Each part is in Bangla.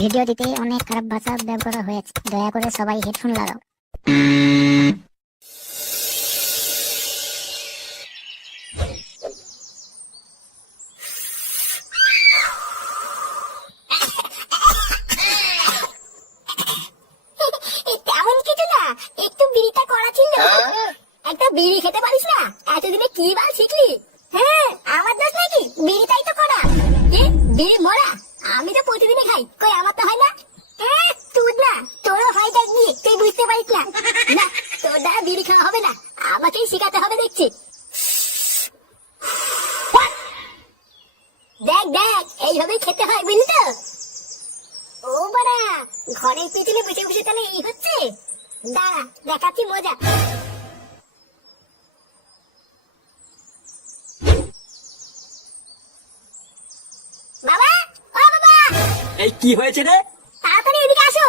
ভিডিওটিতে অনেক খারাপ ভাষা ব্যবহার করা হয়েছে, দয়া করে সবাই হেডফোন লাগাও। তেমন কিছু না, একটু বিড়িটা করা ছিল। একটা বিড়ি খেতে পারিস না? এতদিনে কি বাল শিখলি? হ্যাঁ, আমার দোষ নাকি? বিড়িটাই তো করা। কি বিড়ি মরা? আমি তো প্রতিদিনই খাই, কই আমার তো হয় না। তুই না, তোরও হয় দেখবি, তুই বুঝতে পারিস না। না, তোর দ্বারা বিড়ি খাওয়া হবে না, আমাকেই শিখাতে হবে দেখছি। দেখ দেখ, এইভাবেই খেতে হয়, বুঝলি তো? ও বাড়া, ঘরের পিছনে বসে বসে তাহলে এই হচ্ছে? দাঁড়া, দেখাচ্ছি মজা। বাবা, ও বাবা, এই কি হয়েছে রে? তাড়াতাড়ি এদিকে আসো।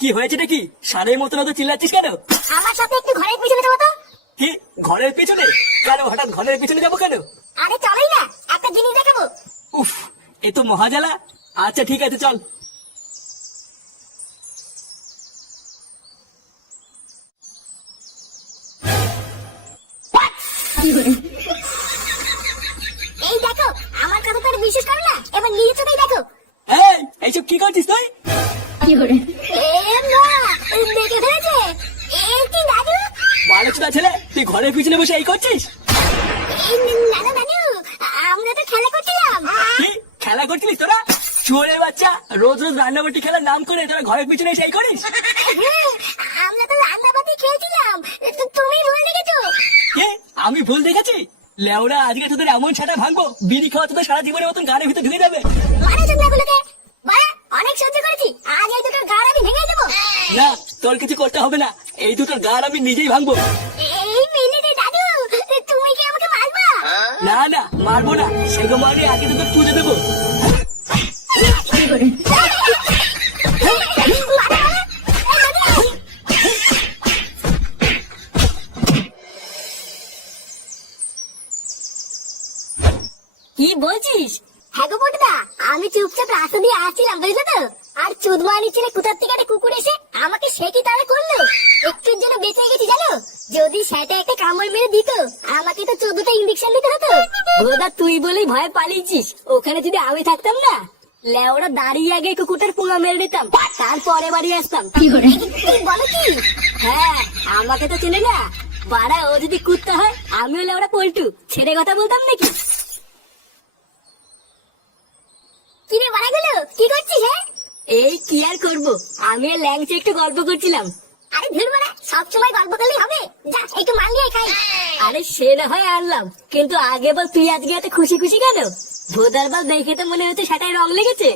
কি হয়েছে নাকি? সারের মতন তো চিল্লাচ্ছিস কেন? আমার সাথে একটু ঘরের পিছনে যাবো তো। কি ঘরের পেছনে? কেন হঠাৎ ঘরের পেছনে যাবো কেন? আরে চলোই না, একটা জিনিস দেখাবো। উফ, এ তো মহাজালা। আচ্ছা ঠিক আছে চল। এই দেখো, আমার কথা তো আর বিশ্বাস করো না, এবার নিজে চোখেই দেখো। এই এইসব কি করছিস তুই? এ মা, দেখে ফেলেছে। এই কি দাদু? বালকটা ছেলে, তুই ঘরের পিছনে বসে এই করছিস? এই না না দাদু, আমরা তো খেলা করছিলাম। কি খেলা করছিলিস তোরা? চোরের বাচ্চা, রোজ রোজ রান্নাবাটি খেলার নাম করে তোরা ঘরের পিছনে এসে এই করিস? হ্যাঁ, আমরা তো রান্নাবাতি খেয়েছিলাম, তুমি ভুল দেখেছো। কে? আমি ভুল দেখেছি? লেওরা, আজকে তোদের এমন ছাটা ভাঙবো, বিড়ি খাওয়া তোদের সারা জীবনের মতন গানের ভিতরে ঢুকে যাবে। মানে চন্দ্রগুলোকে বাড়া, অনেক সহ্য করেছি, আজ এই দুটোর গাড় আমি ভেঙে দেবো। না, তোর কিছু করতে হবে না, এই দুটোর গাড় আমি নিজেই ভাঙবো। এই মিনিটে দাদু, তুমি কি আমাকে মারবা? না না, মারবো না, সেগো মারে আগে তোদের তুলে দেবো। কি বলছিস? হ্যাঁ গো বটদা, আমি চুপচাপ রাস্তা দিয়ে আসছিলাম, বুঝলে তো? আর চুদমানি ছেলে কোথার থেকে একটা কুকুর এসে আমাকে সে কি তারা করলো। একটুর জন্য বেঁচে গেছি জানো, যদি সেটা একটা কামড় মেরে দিত আমাকে তো 14টা ইঞ্জেকশন দিতে হতো। বোধা তুই বলেই ভয় পালিয়েছিস, ওখানে যদি আমি থাকতাম না, লেওরা দাঁড়িয়ে আগে কুকুরটার পোঙা মেরে দিতাম, তারপরে বাড়ি আসতাম। কি বলো কি? হ্যাঁ, আমাকে তো চেনে না বাড়া, ও যদি কুত্তা হয় আমিও লেওরা পল্টু, ছেড়ে কথা বলতাম নাকি? কিরে বাড়া গেল, কি করছিস? হ্যাঁ, এই কি আর করবো, আমি আর ল্যাংচে একটু গল্প করছিলাম। আরে ধুর বাড়া, সবসময় গল্প করলেই হবে? যা একটু মাল নিয়ে খাই। আরে সে না হয় আনলাম, কিন্তু আগে বল তুই আজকে এত খুশি খুশি কেন? ভোদার বল দেখে তো মনে হচ্ছে সেটাই রং লেগেছে।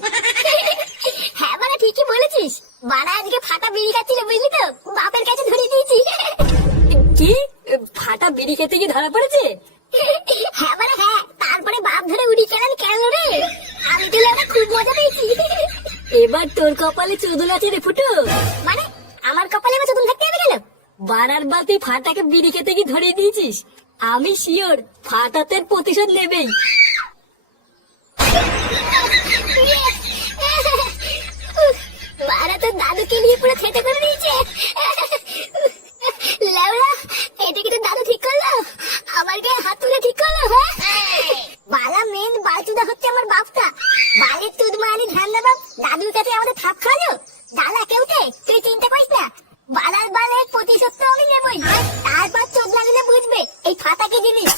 হ্যাঁ বাড়া, ঠিকই বলেছিস, বাড়া আজকে ফাটা বিড়ি খাচ্ছিল, বুঝলি তো? বাপের কাছে ধরিয়ে দিয়েছি। কি ফাটা বিড়ি খেতে কি ধরা পড়েছে? হ্যাঁ বাড়া হ্যাঁ, তারপরে বাপ ধরে উড়ি খেলেন কেন রে? আমি তো লেওরা খুব মজা পেয়েছি। এবার তোর কপালে চোদন আছে রে ফুটো। মানে আমার কপালে এবার চোদন থাকতে হবে কেন? বাড়ার বার তুই ফাটাকে বিড়ি খেতে কি ধরিয়ে দিয়েছিস, আমি শিওর ফাটাতের প্রতিশোধ নেবেই। বাড়া তো দাদুকে নিয়ে পুরো খেতে করে দিয়েছে। লেওরা, এটা কি তো দাদু ঠিক করলো? আমার গায়ে হাত তুলে ঠিক করলো? হ্যাঁ বালা, মেন বালচুদা হচ্ছে আমার বাপটা। বালের তুদ মানি ঝান্ডা বাপ, দাদুর কাছে আমাদের থাপ খাওয়ালো। ডালা কেউতে, তুই চিন্তা করিস না, বালার বালের প্রতিশোধ তো আমি নেবই। তারপর চোখ লাগলে বুঝবে এই ফাটা কি জিনিস।